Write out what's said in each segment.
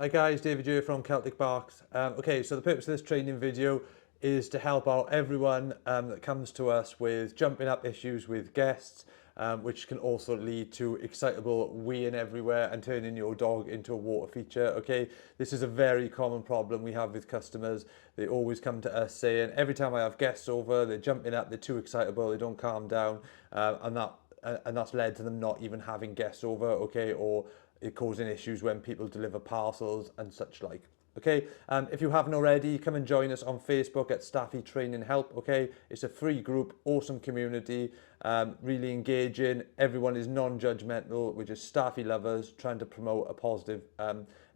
Hi guys, David here from Celtic Barks. Okay, so the purpose of this training video is to help out everyone that comes to us with jumping up issues with guests, which can also lead to excitable weeing everywhere and turning your dog into a water feature. Okay, this is a very common problem we have with customers. They always come to us saying, every time I have guests over, they're jumping up, they're too excitable, they don't calm down, and that's led to them not even having guests over, okay, or it causing issues when people deliver parcels and such like. Okay, if you haven't already, come and join us on Facebook at Staffy Training Help. Okay, it's a free group, awesome community, really engaging. Everyone is non-judgmental. We're just Staffy lovers trying to promote a positive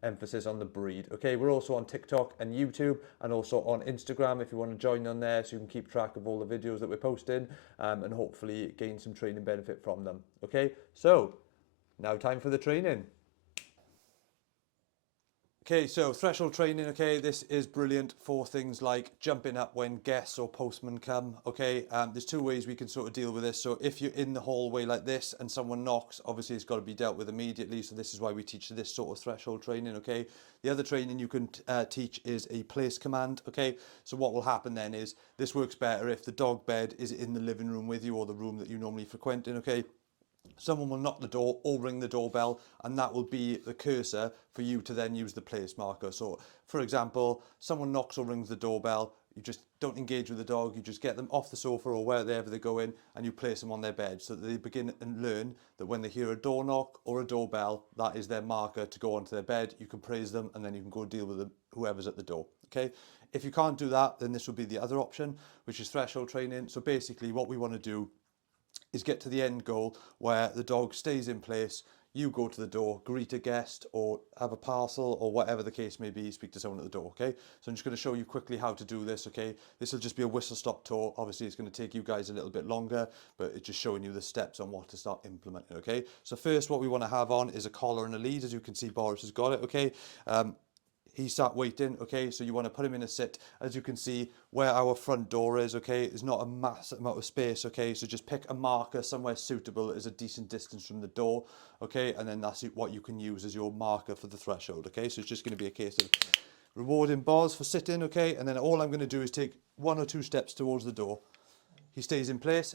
emphasis on the breed. Okay, we're also on TikTok and YouTube and also on Instagram if you want to join on there, so you can keep track of all the videos that we're posting and hopefully gain some training benefit from them. Okay, so now time for the training. Okay, so threshold training, okay, this is brilliant for things like jumping up when guests or postmen come, okay. There's two ways we can sort of deal with this. So if you're in the hallway like this and someone knocks, obviously it's got to be dealt with immediately. So this is why we teach this sort of threshold training, okay. The other training you can teach is a place command, okay. So what will happen then is this works better if the dog bed is in the living room with you or the room that you normally frequent in, okay. Someone will knock the door or ring the doorbell, and that will be the cursor for you to then use the place marker. So for example, someone knocks or rings the doorbell, you just don't engage with the dog, you just get them off the sofa or wherever they're going and you place them on their bed, so that they begin and learn that when they hear a door knock or a doorbell, that is their marker to go onto their bed. You can praise them and then you can go deal with them, whoever's at the door. Okay, if you can't do that, then this will be the other option, which is threshold training. So basically what we want to do is get to the end goal where the dog stays in place, you go to the door, greet a guest or have a parcel or whatever the case may be, speak to someone at the door, okay? So I'm just going to show you quickly how to do this, okay? This will just be a whistle stop tour. Obviously it's going to take you guys a little bit longer, but it's just showing you the steps on what to start implementing, okay? So first what we want to have on is a collar and a lead. As you can see, Boris has got it, okay? He sat waiting, okay, so you want to put him in a sit. As you can see, where our front door is, okay, there's not a massive amount of space, okay, so just pick a marker somewhere suitable that is a decent distance from the door, okay, and then that's what you can use as your marker for the threshold, okay. So it's just going to be a case of rewarding Boz for sitting, okay, and then all I'm going to do is take 1 or 2 steps towards the door. He stays in place,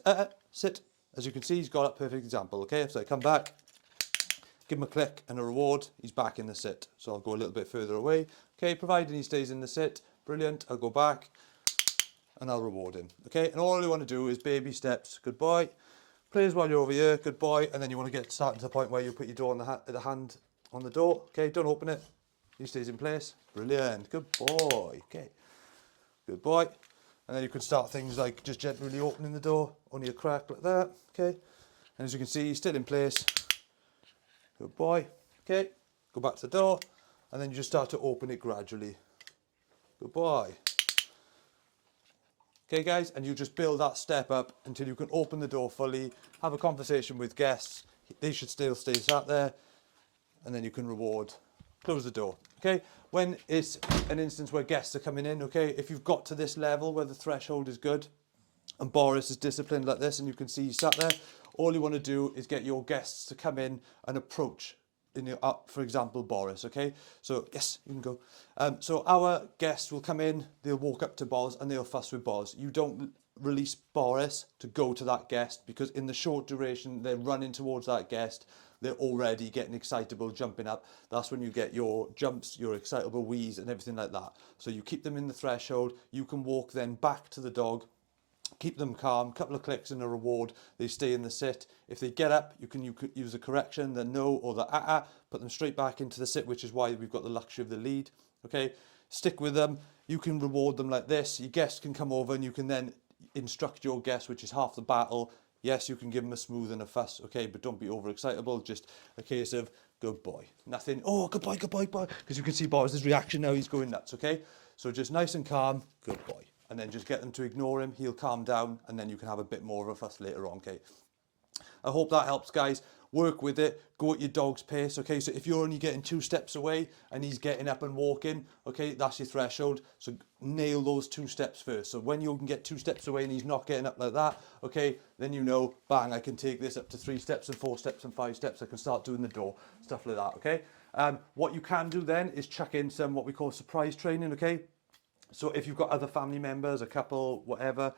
sit. As you can see, he's got a perfect example, okay. So I come back, give him a click and a reward, he's back in the sit. So I'll go a little bit further away. Okay, providing he stays in the sit, brilliant. I'll go back and I'll reward him. Okay, and all you want to do is baby steps. Good boy. Plays while you're over here, good boy. And then you want to get starting to the point where you put your door on the hand on the door. Okay, don't open it. He stays in place. Brilliant. Good boy. Okay, good boy. And then you could start things like just gently opening the door, only a crack like that. Okay, and as you can see, he's still in place. Good boy. Okay, go back to the door and then you just start to open it gradually. Good boy. Okay guys, and you just build that step up until you can open the door fully, have a conversation with guests, they should still stay sat there, and then you can reward, close the door. Okay, when it's an instance where guests are coming in, okay, if you've got to this level where the threshold is good and Boris is disciplined like this and you can see he's sat there, all you want to do is get your guests to come in and approach for example, Boris, okay? So, yes, you can go. So our guests will come in, they'll walk up to Boz and they'll fuss with Boz. You don't release Boris to go to that guest, because in the short duration, they're running towards that guest, they're already getting excitable, jumping up. That's when you get your jumps, your excitable wheeze and everything like that. So you keep them in the threshold, you can walk then back to the dog, keep them calm, couple of clicks and a reward, they stay in the sit. If they get up, you can use a correction, the no or the put them straight back into the sit, which is why we've got the luxury of the lead. Okay, stick with them, you can reward them like this. Your guest can come over and you can then instruct your guest, which is half the battle. Yes, you can give them a smooth and a fuss, okay, but don't be overexcitable. Just a case of good boy, nothing, oh, good boy, boy, because you can see Boris's reaction now, he's going nuts, okay? So just nice and calm, good boy. And then just get them to ignore him, he'll calm down, and then you can have a bit more of a fuss later on, okay? I hope that helps, guys. Work with it, go at your dog's pace, okay? So if you're only getting 2 steps away and he's getting up and walking, okay, that's your threshold. So nail those 2 steps first. So when you can get 2 steps away and he's not getting up like that, okay, then you know, bang, I can take this up to 3 steps and 4 steps and 5 steps. I can start doing the door, stuff like that, okay? What you can do then is chuck in some what we call surprise training, okay? So if you've got other family members, a couple, whatever,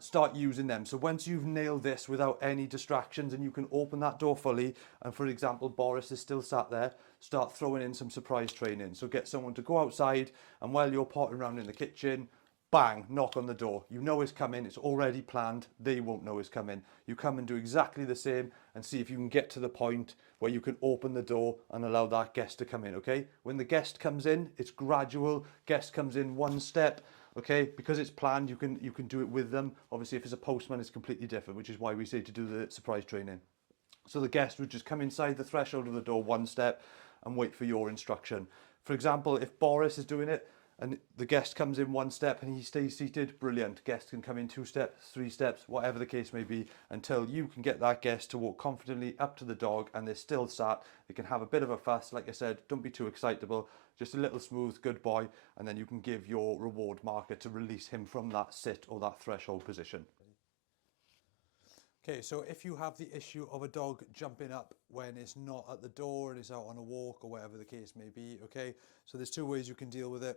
start using them. So once you've nailed this without any distractions and you can open that door fully, and for example, Boris is still sat there, start throwing in some surprise training. So get someone to go outside, and while you're potting around in the kitchen, bang, knock on the door. You know it's coming, it's already planned, they won't know it's coming. You come and do exactly the same and see if you can get to the point where you can open the door and allow that guest to come in, okay? When the guest comes in, it's gradual. Guest comes in one step, okay? Because it's planned, you can do it with them. Obviously, if it's a postman, it's completely different, which is why we say to do the surprise training. So the guest would just come inside the threshold of the door one step and wait for your instruction. For example, if Boris is doing it, and the guest comes in one step and he stays seated, brilliant. Guest can come in 2 steps, 3 steps, whatever the case may be, until you can get that guest to walk confidently up to the dog and they're still sat. They can have a bit of a fuss, like I said, don't be too excitable, just a little smooth, good boy, and then you can give your reward marker to release him from that sit or that threshold position. Okay, so if you have the issue of a dog jumping up when it's not at the door and it's out on a walk or whatever the case may be, okay, so there's 2 ways you can deal with it.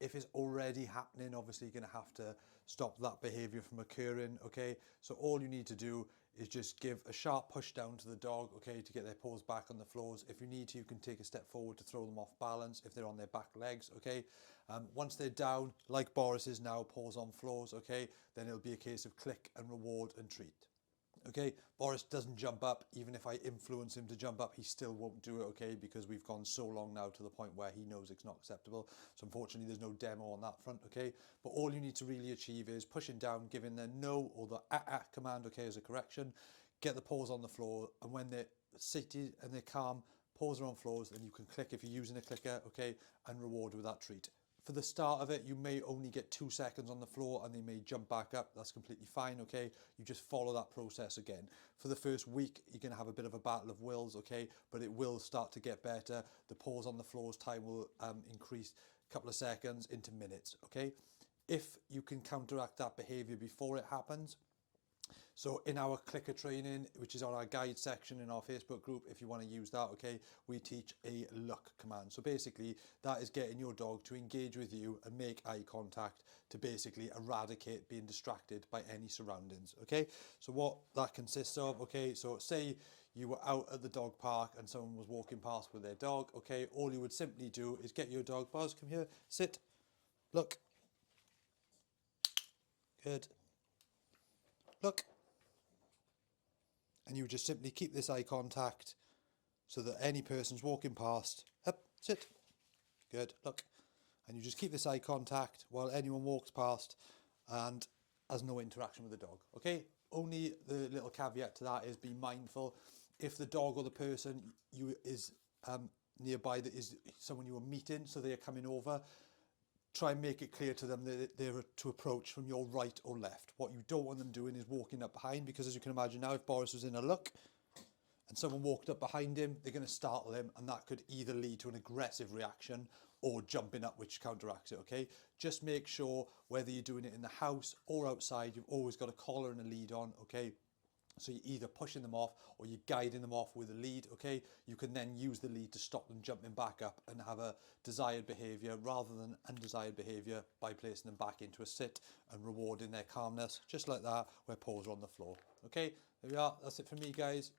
If it's already happening, obviously you're going to have to stop that behavior from occurring, okay? So all you need to do is just give a sharp push down to the dog, okay, to get their paws back on the floors. If you need to, you can take a step forward to throw them off balance if they're on their back legs, okay? Once they're down, like Boris is now, paws on floors, okay, then it'll be a case of click and reward and treat. Okay, Boris doesn't jump up. Even if I influence him to jump up, he still won't do it, okay, because we've gone so long now to the point where he knows it's not acceptable. So unfortunately, there's no demo on that front, okay? But all you need to really achieve is pushing down, giving the no or the command, okay, as a correction, get the paws on the floor, and when they're seated and they're calm, paws are on floors, then you can click if you're using a clicker, okay, and reward with that treat. For the start of it, you may only get 2 seconds on the floor and they may jump back up. That's completely fine, okay? You just follow that process again. For the first week, you're going to have a bit of a battle of wills, okay? But it will start to get better. The pause on the floor's time will increase a couple of seconds into minutes, okay? If you can counteract that behavior before it happens, so in our clicker training, which is on our guide section in our Facebook group, if you want to use that, okay, we teach a look command. So basically that is getting your dog to engage with you and make eye contact to basically eradicate being distracted by any surroundings, okay? So what that consists of, okay, so say you were out at the dog park and someone was walking past with their dog, okay, all you would simply do is get your dog, Buzz, come here, sit, look, good, look. And you just simply keep this eye contact so that any person's walking past, up, sit, good, look. And you just keep this eye contact while anyone walks past and has no interaction with the dog, okay? Only the little caveat to that is be mindful. If the dog or the person is nearby that is someone you are meeting, so they are coming over, try and make it clear to them that they're to approach from your right or left. What you don't want them doing is walking up behind, because as you can imagine now, if Boris was in a look and someone walked up behind him, they're going to startle him, and that could either lead to an aggressive reaction or jumping up, which counteracts it, okay? Just make sure whether you're doing it in the house or outside, you've always got a collar and a lead on, okay? So you're either pushing them off or you're guiding them off with a lead, okay? You can then use the lead to stop them jumping back up and have a desired behaviour rather than undesired behaviour by placing them back into a sit and rewarding their calmness, just like that, where paws are on the floor. Okay, there we are. That's it for me, guys.